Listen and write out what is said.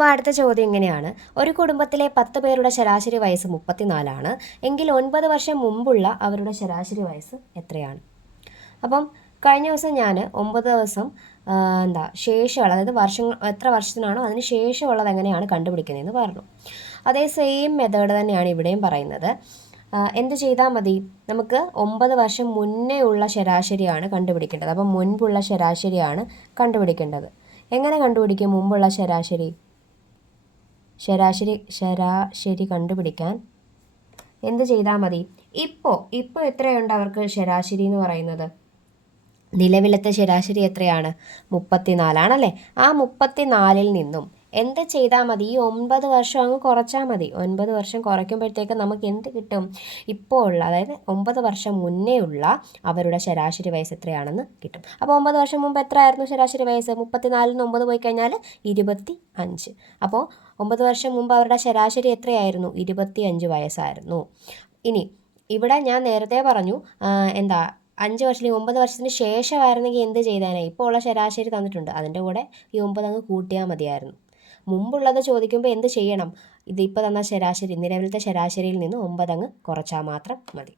അപ്പോൾ അടുത്ത ചോദ്യം ഇങ്ങനെയാണ്: ഒരു കുടുംബത്തിലെ 10 പേരുടെ ശരാശരി വയസ്സ് 34 എങ്കിൽ 9 വർഷം മുമ്പുള്ള അവരുടെ ശരാശരി വയസ്സ് എത്രയാണ്? അപ്പം കഴിഞ്ഞ ദിവസം ഞാൻ 9 ദിവസം ശേഷമുള്ള, അതായത് എത്ര വർഷത്തിനാണോ അതിന് ശേഷമുള്ളത് എങ്ങനെയാണ് കണ്ടുപിടിക്കുന്നതെന്ന് പറഞ്ഞു. അതേ സെയിം മെത്തേഡ് തന്നെയാണ് ഇവിടെയും പറയുന്നത്. എന്ത് ചെയ്താൽ മതി? നമുക്ക് 9 വർഷം മുന്നേ ഉള്ള ശരാശരിയാണ് കണ്ടുപിടിക്കേണ്ടത്. അപ്പം മുൻപുള്ള ശരാശരിയാണ് കണ്ടുപിടിക്കേണ്ടത്. എങ്ങനെ കണ്ടുപിടിക്കും മുമ്പുള്ള ശരാശരി? ശരാശരി കണ്ടുപിടിക്കാൻ എന്ത് ചെയ്താൽ മതി? ഇപ്പോൾ എത്രയുണ്ട് അവർക്ക് ശരാശരി എന്ന് പറയുന്നത്? നിലവിലത്തെ ശരാശരി എത്രയാണ്? 34 ആ 34-ൽ നിന്നും എന്ത് ചെയ്താൽ മതി? ഈ 9 വർഷം അങ്ങ് കുറച്ചാൽ മതി. 9 വർഷം കുറയ്ക്കുമ്പോഴത്തേക്ക് നമുക്ക് എന്ത് കിട്ടും? ഇപ്പോൾ ഉള്ള, അതായത് 9 വർഷം മുന്നേ ഉള്ള അവരുടെ ശരാശരി വയസ്സ് എത്രയാണെന്ന് കിട്ടും. അപ്പോൾ 9 വർഷം മുമ്പ് എത്രയായിരുന്നു ശരാശരി വയസ്സ്? 34-ൽ നിന്ന് 9 പോയി കഴിഞ്ഞാൽ 25. അപ്പോൾ 9 വർഷം മുമ്പ് അവരുടെ ശരാശരി എത്രയായിരുന്നു? 25 വയസ്സായിരുന്നു. ഇനി ഇവിടെ ഞാൻ നേരത്തെ പറഞ്ഞു 5 വർഷം 9 വർഷത്തിന് ശേഷമായിരുന്നെങ്കിൽ എന്ത് ചെയ്താനേ? ഇപ്പോൾ ഉള്ള ശരാശരി തന്നിട്ടുണ്ട്, അതിൻ്റെ കൂടെ ഈ 9 അങ്ങ് കൂട്ടിയാൽ മതിയായിരുന്നു. മുമ്പുള്ളത് ചോദിക്കുമ്പോൾ എന്ത് ചെയ്യണം? ഇതിപ്പോൾ തന്ന ശരാശരി, നിലവിലത്തെ ശരാശരിയിൽ നിന്ന് 9 അങ്ങ് കുറച്ചാൽ മാത്രം മതി.